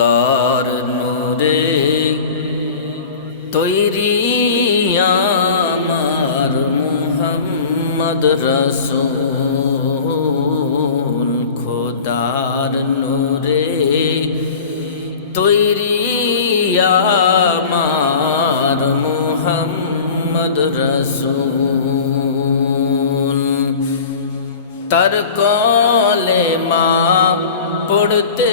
আল্লাহর নূরে তৈরি আমার মুহাম্মদ রসুল, খোদার নূরে তৈরি আমার মুহাম্মদ রসুল। তার কলে মা পড়তে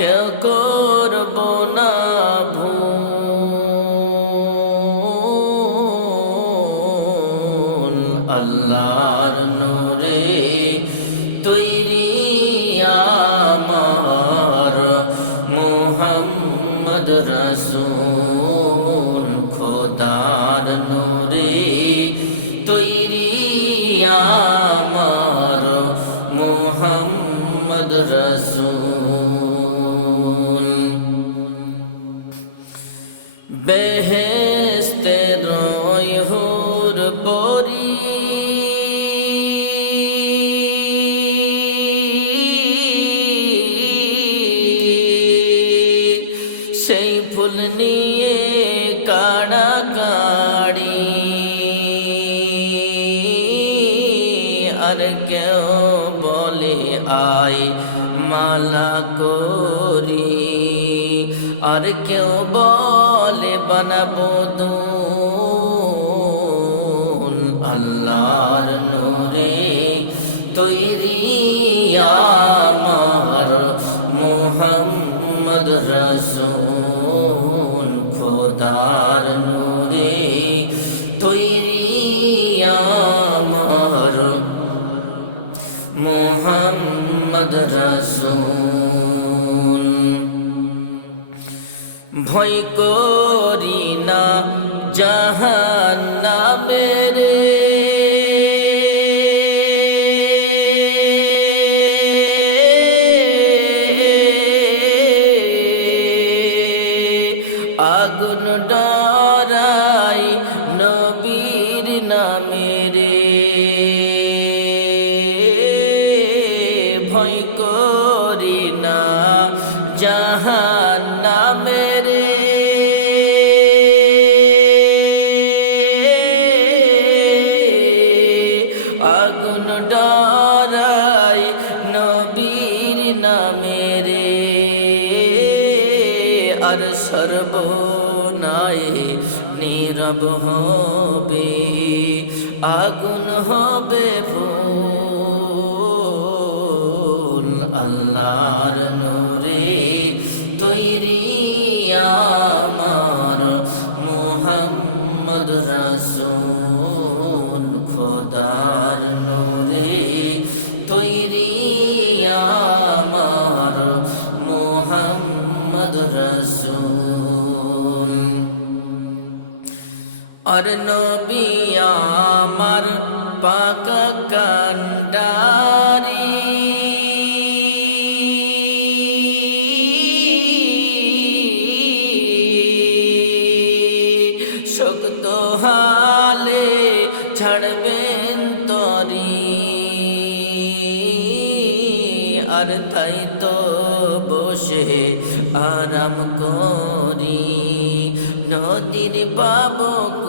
কেউ করব না ভুল। আল্লাহর মালা করি। আর কেউ বলে বানাবো দুন আল্লাহর নূরে। তৈরি আমার মোহাম্মদ রসুল খোদার রসুল। ভয় করি না জাহান্না মেরে আগুন ডরাই জাহান নামেরে আগুন ডরাই নবীর নামেরে। আর সর্বনায় নীরব হবে আগুন হবে ফুল রসুল আর নবী আমার পাক কান্ডারি শক্ত হালে ছাড়বেন তরি। আর তাই তো বসে আরাম করি নদীর পাবক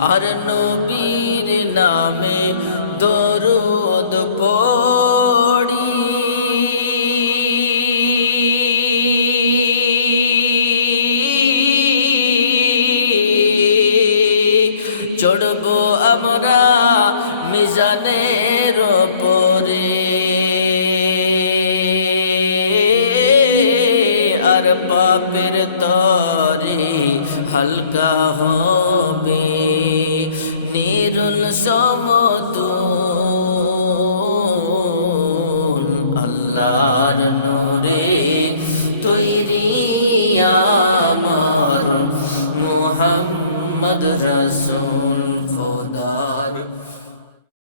আর নবীর নামে দরুদ পড়ি। চড়ব আমরা মিজানের পরে আর পাপের তরে হালকা হবে মোহাম্মদ রসুল খোদার